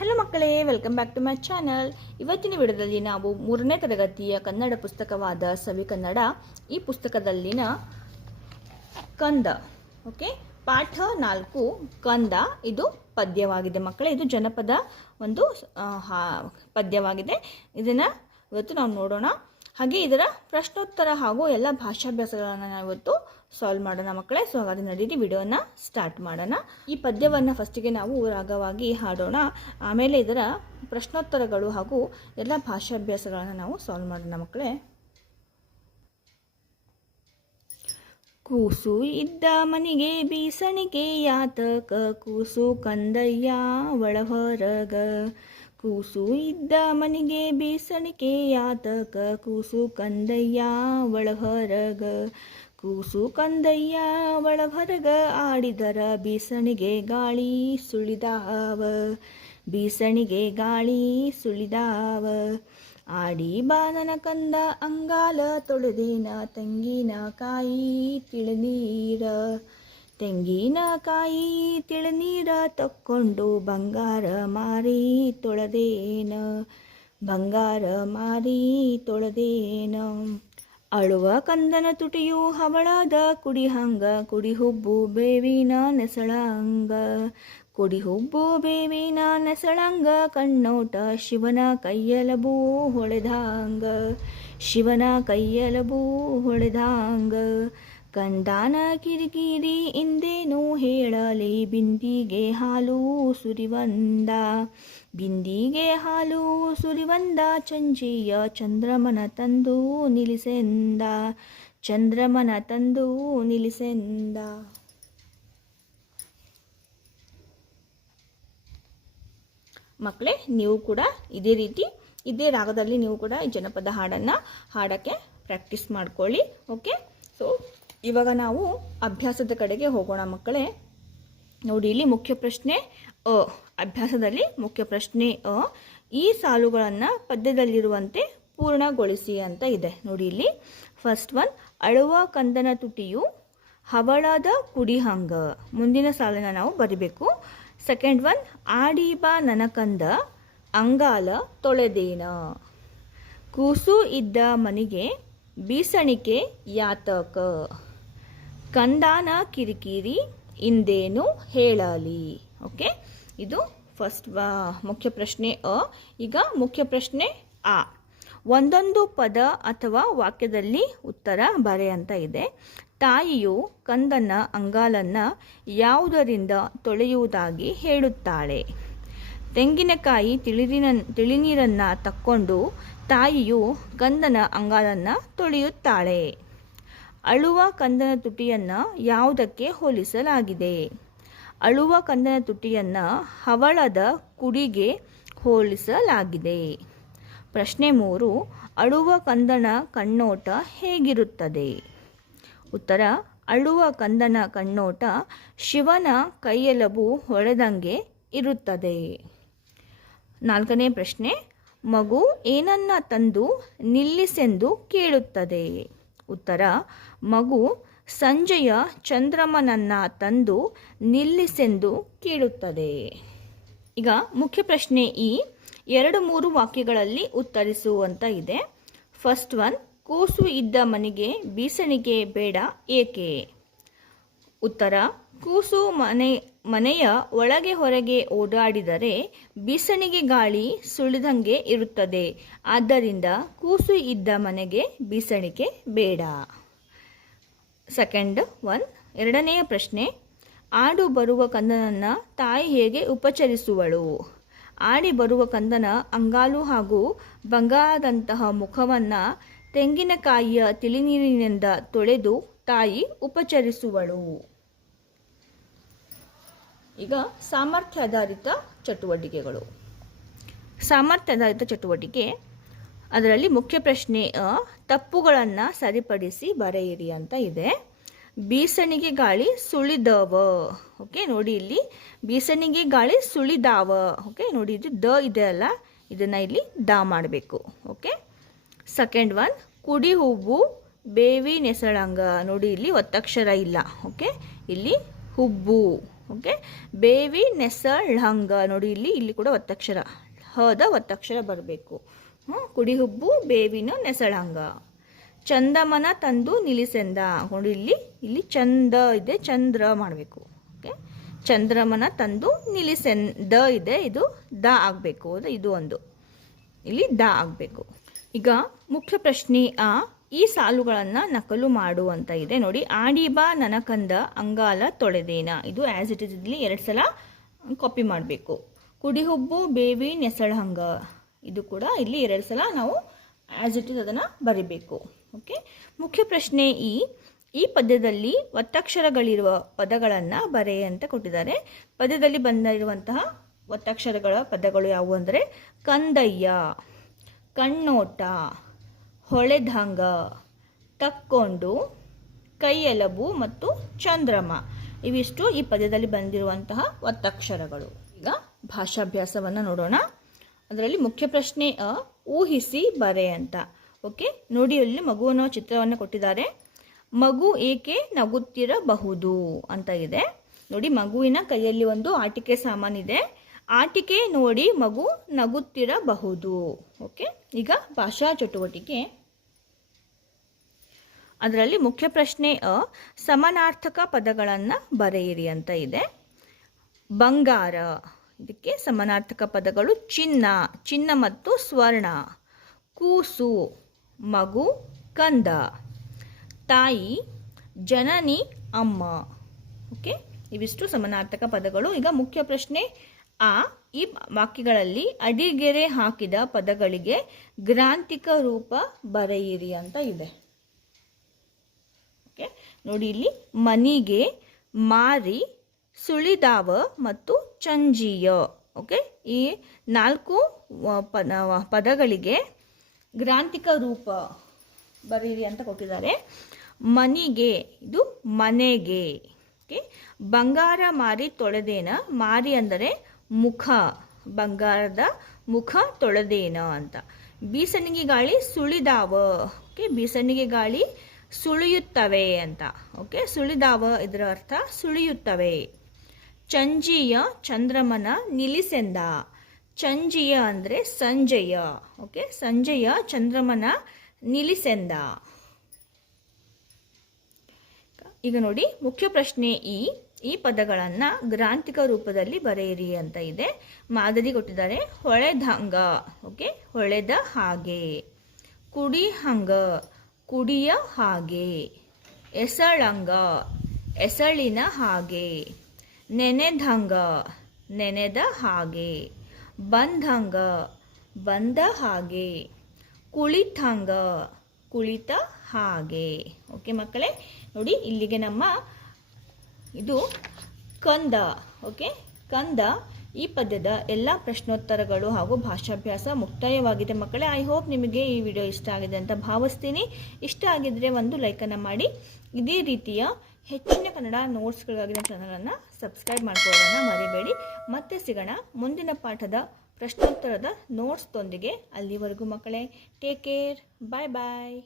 Hello ಮಕ್ಕಳೇ, welcome back to my channel. ಇವತ್ತಿನ ವಿಡಿಯೋದಲ್ಲಿ ನಾವು 3ನೇ ತರಗತಿಯ ಕನ್ನಡ ಪುಸ್ತಕವಾದ ಸವಿ ಕನ್ನಡ ಈ ಪುಸ್ತಕದಲ್ಲಿನ ಕಂದ ಪಾಠ 4 ಕಂದ ಇದು ಪದ್ಯವಾಗಿದೆ ಮಕ್ಕಳೇ. ಇದು ಜನಪದ ಒಂದು ಪದ್ಯವಾಗಿದೆ. ಇದನ್ನು ಇವತ್ತು ನಾವು ನೋಡೋಣ. ಹಾಗೆ ಇದರ ಪ್ರಶ್ನೋತ್ತರ ಹಾಗೂ ಎಲ್ಲ ಭಾಷಾಭ್ಯಾಸಗಳನ್ನು ನಾವು ಇವತ್ತು ಸಾಲ್ವ್ ಮಾಡೋಣ ಮಕ್ಕಳೇ. ಸೊ ಹಾಗಾದ್ರೆ ನಡೀರಿ ವಿಡಿಯೋನ ಸ್ಟಾರ್ಟ್ ಮಾಡೋಣ. ಈ ಪದ್ಯವನ್ನು ಫಸ್ಟಿಗೆ ನಾವು ರಾಗವಾಗಿ ಹಾಡೋಣ, ಆಮೇಲೆ ಇದರ ಪ್ರಶ್ನೋತ್ತರಗಳು ಹಾಗೂ ಎಲ್ಲ ಭಾಷಾಭ್ಯಾಸಗಳನ್ನು ನಾವು ಸಾಲ್ವ್ ಮಾಡೋಣ ಮಕ್ಕಳೇ. ಕೂಸು ಇದ್ದ ಮನಿಗೆ ಬೀಸಣಿಗೆ ಯಾತಕ, ಕೂಸು ಕಂದಯ್ಯ ಒಳಹೊರಗ. ಕೂಸು ಇದ್ದ ಮನಿಗೆ ಬೀಸಣಿಗೆ ಯಾತಕ, ಕೂಸು ಕಂದಯ್ಯ ಒಳಹೊರಗ. ಕೂಸು ಕಂದಯ್ಯ ಒಳಹೊರಗ ಆಡಿದರ ಬೀಸಣಿಗೆ ಗಾಳಿ ಸುಳಿದಾವ, ಬೀಸಣಿಗೆ ಗಾಳಿ ಸುಳಿದಾವ. ಆಡಿ ಬಾನನ ಕಂದ ಅಂಗಾಲ ತೊಳೆದೇನ, ತೆಂಗಿನಕಾಯಿ ತಿಳನೀರ, ತೆಂಗಿನಕಾಯಿ ತಿಳನೀರ ತಕ್ಕೊಂಡು ಬಂಗಾರ ಮಾರಿ ತೊಳೆದೇನ, ಬಂಗಾರ ಮಾರಿ ತೊಳೆದೇನ. ಅಳುವ ಕಂದನ ತುಟಿಯು ಹವಳದ ಕುಡಿಹಂಗ, ಕುಡಿಹುಬ್ಬು ಬೇವಿನ ನೆಸಳಂಗ, ಕುಡಿಹುಬ್ಬು ಬೇವಿನ ನೆಸಳಂಗ. ಕಣ್ಣೋಟ ಶಿವನ ಕೈಯಲಬೂ ಹೊಳೆದಂಗ, ಶಿವನ ಕೈಯಲಬೂ ಹೊಳೆದಂಗ. ಕಂದಾನ ಕಿರಿಕಿರಿ ಇಂದೇನು ಹೇಳಲಿ, ಬಿಂದಿಗೆ ಹಾಲು ಸುರಿವಂದ, ಬಿಂದಿಗೆ ಹಾಲು ಸುರಿವಂದ. ಚಂಜಿಯ ಚಂದ್ರಮನ ತಂದು ನಿಲ್ಲಿಸೆಂದ, ಚಂದ್ರಮನ ತಂದು ನಿಲ್ಲಿಸೆಂದ. ಮಕ್ಕಳೇ, ನೀವು ಕೂಡ ಇದೇ ರೀತಿ ಇದೇ ರಾಗದಲ್ಲಿ ನೀವು ಕೂಡ ಈ ಜನಪದ ಹಾಡನ್ನು ಹಾಡೋಕ್ಕೆ ಪ್ರಾಕ್ಟೀಸ್ ಮಾಡ್ಕೊಳ್ಳಿ. ಓಕೆ, ಸೊ ಇವಾಗ ನಾವು ಅಭ್ಯಾಸದ ಕಡೆಗೆ ಹೋಗೋಣ ಮಕ್ಕಳೇ. ನೋಡಿ, ಇಲ್ಲಿ ಮುಖ್ಯ ಪ್ರಶ್ನೆ ಅ, ಅಭ್ಯಾಸದಲ್ಲಿ ಮುಖ್ಯ ಪ್ರಶ್ನೆ ಅ. ಈ ಸಾಲುಗಳನ್ನು ಪದ್ಯದಲ್ಲಿರುವಂತೆ ಪೂರ್ಣಗೊಳಿಸಿ ಅಂತ ಇದೆ. ನೋಡಿ ಇಲ್ಲಿ ಫಸ್ಟ್ ಒನ್, ಅಳುವ ಕಂದನ ತುಟಿಯು ಹವಳದ ಕುಡಿಹಂಗ. ಮುಂದಿನ ಸಾಲನ್ನು ನಾವು ಬರಿಬೇಕು. ಸೆಕೆಂಡ್ ಒನ್, ಆಡಿ ಬಾ ನನ್ನ ಕಂದ ಅಂಗಾಲ ತೊಳೆದೇನ. ಕೂಸು ಇದ್ದ ಮನಿಗೆ ಬೀಸಣಿಕೆ ಯಾತಕ, ಕಂದಾನ ಕಿರಿಕಿರಿ ಇಂದೇನು ಹೇಳಲಿ. ಓಕೆ, ಇದು ಫಸ್ಟ್ ಮುಖ್ಯ ಪ್ರಶ್ನೆ ಅ. ಈಗ ಮುಖ್ಯ ಪ್ರಶ್ನೆ ಆ. ಒಂದೊಂದು ಪದ ಅಥವಾ ವಾಕ್ಯದಲ್ಲಿ ಉತ್ತರ ಬರೆ ಅಂತ ಇದೆ. ತಾಯಿಯು ಕಂದನ ಅಂಗಾಲನ್ನ ಯಾವುದರಿಂದ ತೊಳೆಯುವುದಾಗಿ ಹೇಳುತ್ತಾಳೆ? ತೆಂಗಿನಕಾಯಿ ತಿಳಿನೀರನ್ನು ತಕ್ಕೊಂಡು ತಾಯಿಯು ಕಂದನ ಅಂಗಾಲನ್ನು ತೊಳೆಯುತ್ತಾಳೆ. ಅಳುವ ಕಂದನ ತುಟಿಯನ್ನು ಯಾವುದಕ್ಕೆ ಹೋಲಿಸಲಾಗಿದೆ? ಅಳುವ ಕಂದನ ತುಟಿಯನ್ನು ಹವಳದ ಕುಡಿಗೆ ಹೋಲಿಸಲಾಗಿದೆ. ಪ್ರಶ್ನೆ 3, ಅಳುವ ಕಂದನ ಕಣ್ಣೋಟ ಹೇಗಿರುತ್ತದೆ? ಉತ್ತರ, ಅಳುವ ಕಂದನ ಕಣ್ಣೋಟ ಶಿವನ ಕೈಯೆಲಬು ಹೊಳೆದಂಗೆ ಇರುತ್ತದೆ. 4ನೇ ಪ್ರಶ್ನೆ, ಮಗು ಏನನ್ನ ತಂದು ನಿಲ್ಲಿಸೆಂದು ಕೇಳುತ್ತದೆ? ಉತ್ತರ, ಮಗು ಸಂಜೆಯ ಚಂದ್ರಮನನ್ನ ತಂದು ನಿಲ್ಲಿಸೆಂದು ಕೇಳುತ್ತದೆ. ಈಗ ಮುಖ್ಯ ಪ್ರಶ್ನೆ ಈ 2-3 ವಾಕ್ಯಗಳಲ್ಲಿ ಉತ್ತರಿಸುವಂತ ಇದೆ. ಫಸ್ಟ್ ಒನ್, ಕೂಸು ಇದ್ದ ಮನೆಗೆ ಬೀಸಣಿಗೆ ಬೇಡ ಏಕೆ? ಉತ್ತರ, ಕೂಸು ಮನೆಯ ಒಳಗೆ ಹೊರಗೆ ಓಡಾಡಿದರೆ ಬೀಸಣಿಗೆ ಗಾಳಿ ಸುಳಿದಂಗೆ ಇರುತ್ತದೆ. ಆದ್ದರಿಂದ ಕೂಸು ಇದ್ದ ಮನೆಗೆ ಬೀಸಣಿಗೆ ಬೇಡ. ಸೆಕೆಂಡ್ ಒನ್, 2ನೆಯ ಪ್ರಶ್ನೆ, ಆಡು ಬರುವ ಕಂದನನ್ನ ತಾಯಿ ಹೇಗೆ ಉಪಚರಿಸುವಳು? ಆಡಿ ಬರುವ ಕಂದನ ಅಂಗಾಲು ಹಾಗೂ ಬಂಗಾರದಂತಹ ಮುಖವನ್ನು ತೆಂಗಿನಕಾಯಿಯ ತಿಳಿನೀರಿನಿಂದ ತೊಳೆದು ತಾಯಿ ಉಪಚರಿಸುವಳು. ಈಗ ಸಾಮರ್ಥ್ಯಾಧಾರಿತ ಚಟುವಟಿಕೆಗಳು. ಸಾಮರ್ಥ್ಯಾಧಾರಿತ ಚಟುವಟಿಕೆ, ಅದರಲ್ಲಿ ಮುಖ್ಯ ಪ್ರಶ್ನೆ ತಪ್ಪುಗಳನ್ನು ಸರಿಪಡಿಸಿ ಬರೆಯಿರಿ ಅಂತ ಇದೆ. ಬೀಸಣಿಗೆ ಗಾಳಿ ಸುಳಿದವ. ಓಕೆ, ನೋಡಿ ಇಲ್ಲಿ ಬೀಸಣಿಗೆ ಗಾಳಿ ಸುಳಿದಾವ. ಓಕೆ, ನೋಡಿ ಇದು ದ ಇದೆ ಅಲ್ಲ, ಇದನ್ನು ಇಲ್ಲಿ ದ ಮಾಡಬೇಕು. ಓಕೆ, ಸೆಕೆಂಡ್ ಒನ್, ಕುಡಿ ಹೂವು ಬೇವಿ ನೆಸಳಂಗ. ನೋಡಿ ಇಲ್ಲಿ ಒತ್ತಕ್ಷರ ಇಲ್ಲ. ಓಕೆ, ಇಲ್ಲಿ ಹುಬ್ಬು. ಓಕೆ. ಬೇವಿ ನೆಸಳಂಗ ನೋಡಿ, ಇಲ್ಲಿ ಕೂಡ ಒತ್ತಕ್ಷರ, ಹದ ಒತ್ತಕ್ಷರ ಬರಬೇಕು. ಕುಡಿ ಹುಬ್ಬು ಬೇವಿನ ನೆಸಳಂಗ. ಚಂದಮನ ತಂದು ನಿಲ್ಲಿಸೆಂದ ನೋಡಿ, ಇಲ್ಲಿ ಚಂದ ಇದೆ, ಚಂದ್ರ ಮಾಡಬೇಕು. ಓಕೆ. ಚಂದ್ರಮನ ತಂದು ನಿಲ್ಲಿಸೆಂದ ಇದೆ, ಇದು ದ ಆಗಬೇಕು. ಇದು ಒಂದು ಇಲ್ಲಿ ದ ಆಗಬೇಕು. ಈಗ ಮುಖ್ಯ ಪ್ರಶ್ನೆ ಈ ಸಾಲುಗಳನ್ನು ನಕಲು ಮಾಡು ಅಂತ ಇದೆ ನೋಡಿ. ಆಡಿಬಾ ನನಕಂದ ಅಂಗಾಲ ತೊಳೆದೇನ, ಇದು ಆ್ಯಸ್ ಇಟ್ ಇಸ್ ಇಲ್ಲಿ 2 ಸಲ ಕಾಪಿ ಮಾಡಬೇಕು. ಕುಡಿಹುಬ್ಬು ಬೇವಿ ನೆಸಳಂಗ, ಇದು ಕೂಡ ಇಲ್ಲಿ 2 ಸಲ ನಾವು ಆ್ಯಸ್ ಇಟ್ ಇಸ್ ಅದನ್ನು ಬರಿಬೇಕು. ಓಕೆ. ಮುಖ್ಯ ಪ್ರಶ್ನೆ ಈ ಪದ್ಯದಲ್ಲಿ ಒತ್ತಕ್ಷರಗಳಿರುವ ಪದಗಳನ್ನು ಬರೆ ಅಂತ ಕೊಟ್ಟಿದ್ದಾರೆ. ಪದ್ಯದಲ್ಲಿ ಬಂದಿರುವಂತಹ ಒತ್ತಕ್ಷರಗಳ ಪದಗಳು ಯಾವುವು ಅಂದರೆ ಕಂದಯ್ಯ, ಕಣ್ಣೋಟ, ಹೊಳೆದಂಗ, ತಕ್ಕೊಂಡು, ಕೈಯೆಲಬು ಮತ್ತು ಚಂದ್ರಮ. ಇವಿಷ್ಟು ಈ ಪದ್ಯದಲ್ಲಿ ಬಂದಿರುವಂತಹ ಒತ್ತಕ್ಷರಗಳು. ಈಗ ಭಾಷಾಭ್ಯಾಸವನ್ನು ನೋಡೋಣ. ಅದರಲ್ಲಿ ಮುಖ್ಯ ಪ್ರಶ್ನೆ ಊಹಿಸಿ ಬರೆ ಅಂತ. ಓಕೆ. ನೋಡಿ, ಅಲ್ಲಿ ಮಗುವಿನ ಚಿತ್ರವನ್ನು ಕೊಟ್ಟಿದ್ದಾರೆ. ಮಗು ಏಕೆ ನಗುತ್ತಿರಬಹುದು ಅಂತ ಇದೆ ನೋಡಿ. ಮಗುವಿನ ಕೈಯಲ್ಲಿ ಒಂದು ಆಟಿಕೆ ಸಾಮಾನಿದೆ. ಆಟಿಕೆ ನೋಡಿ ಮಗು ನಗುತ್ತಿರಬಹುದು. ಓಕೆ. ಈಗ ಭಾಷಾ ಚಟುವಟಿಕೆ. ಅದರಲ್ಲಿ ಮುಖ್ಯ ಪ್ರಶ್ನೆ ಸಮಾನಾರ್ಥಕ ಪದಗಳನ್ನು ಬರೆಯಿರಿ ಅಂತ ಇದೆ. ಬಂಗಾರ, ಇದಕ್ಕೆ ಸಮಾನಾರ್ಥಕ ಪದಗಳು ಚಿನ್ನ, ಚಿನ್ನ ಮತ್ತು ಸ್ವರ್ಣ. ಕೂಸು, ಮಗು, ಕಂದ. ತಾಯಿ, ಜನನಿ, ಅಮ್ಮ. ಓಕೆ. ಇವಿಷ್ಟು ಸಮಾನಾರ್ಥಕ ಪದಗಳು. ಈಗ ಮುಖ್ಯ ಪ್ರಶ್ನೆ ಈ ವಾಕ್ಯಗಳಲ್ಲಿ ಅಡಿಗೆರೆ ಹಾಕಿದ ಪದಗಳಿಗೆ ಗ್ರಾಂಥಿಕ ರೂಪ ಬರೆಯಿರಿ ಅಂತ ಇದೆ. ಓಕೆ. ನೋಡಿ, ಇಲ್ಲಿ ಮನಿಗೆ, ಮಾರಿ, ಸುಳಿದಾವ ಮತ್ತು ಚಂಜಿಯ. ಓಕೆ. ಈ 4 ಪದಗಳಿಗೆ ಗ್ರಾಂಥಿಕ ರೂಪ ಬರೀರಿ ಅಂತ ಕೊಟ್ಟಿದ್ದಾರೆ. ಮನಿಗೆ, ಇದು ಮನೆಗೆ. ಓಕೆ. ಬಂಗಾರ ಮಾರಿ ತೊಳೆದೇನ, ಮಾರಿ ಅಂದರೆ ಮುಖ, ಬಂಗಾರದ ಮುಖ ತೊಳೆದೇನ ಅಂತ. ಬೀಸಣಿಗೆ ಗಾಳಿ ಸುಳಿದಾವ. ಓಕೆ. ಬೀಸಣಿಗೆ ಗಾಳಿ ಸುಳಿಯುತ್ತವೆ ಅಂತ. ಓಕೆ. ಸುಳಿದಾವ ಇದರ ಅರ್ಥ ಸುಳಿಯುತ್ತವೆ. ಚಂಜಿಯ ಚಂದ್ರಮನ ನಿಲ್ಲಿಸೆಂದ. ಚಂಜಿಯ ಅಂದರೆ ಸಂಜೆಯ. ಓಕೆ. ಸಂಜೆಯ ಚಂದ್ರಮನ ನಿಲ್ಲಿಸೆಂದ. ಈಗ ನೋಡಿ, ಮುಖ್ಯ ಪ್ರಶ್ನೆ ಈ ಪದಗಳನ್ನು ಗ್ರಾಂಥಿಕ ರೂಪದಲ್ಲಿ ಬರೆಯಿರಿ ಅಂತ ಇದೆ. ಮಾದರಿ ಕೊಟ್ಟಿದ್ದಾರೆ. ಹೊಳೆದಂಗ, ಓಕೆ, ಹೊಳೆದ ಹಾಗೆ. ಕುಡಿ ಹಂಗ, ಕುಡಿಯ ಹಾಗೆ. ಎಸಳಂಗ, ಎಸಳಿನ ಹಾಗೆ. ನೆನೆದಂಗ, ನೆನೆದ ಹಾಗೆ. ಬಂದಂಗ, ಬಂದ ಹಾಗೆ. ಕುಳಿತಂಗ, ಕುಳಿತ ಹಾಗೆ. ಓಕೆ ಮಕ್ಕಳೇ, ನೋಡಿ ಇಲ್ಲಿಗೆ ನಮ್ಮ ಇದು ಕಂದ. ಓಕೆ. ಕಂದ ಈ ಪದ್ಯದ ಎಲ್ಲ ಪ್ರಶ್ನೋತ್ತರಗಳು ಹಾಗೂ ಭಾಷಾಭ್ಯಾಸ ಮುಕ್ತಾಯವಾಗಿದೆ ಮಕ್ಕಳೇ. ಐ ಹೋಪ್ ನಿಮಗೆ ಈ ವಿಡಿಯೋ ಇಷ್ಟ ಆಗಿದೆ ಅಂತ ಭಾವಿಸ್ತೀನಿ. ಇಷ್ಟ ಆಗಿದ್ರೆ ಒಂದು ಲೈಕನ್ನು ಮಾಡಿ. ಇದೇ ರೀತಿಯ ಹೆಚ್ಚಿನ ಕನ್ನಡ ನೋಟ್ಸ್ಗಳಿಗಾಗಿ ನಮ್ಮ ಚಾನಲನ್ನು ಸಬ್ಸ್ಕ್ರೈಬ್ ಮಾಡ್ಕೊಳ್ಳೋದನ್ನು ಮರಿಬೇಡಿ. ಮತ್ತೆ ಸಿಗೋಣ ಮುಂದಿನ ಪಾಠದ ಪ್ರಶ್ನೋತ್ತರದ ನೋಟ್ಸ್ದೊಂದಿಗೆ. ಅಲ್ಲಿವರೆಗೂ ಮಕ್ಕಳೇ ಟೇಕ್ ಕೇರ್. ಬಾಯ್ ಬಾಯ್.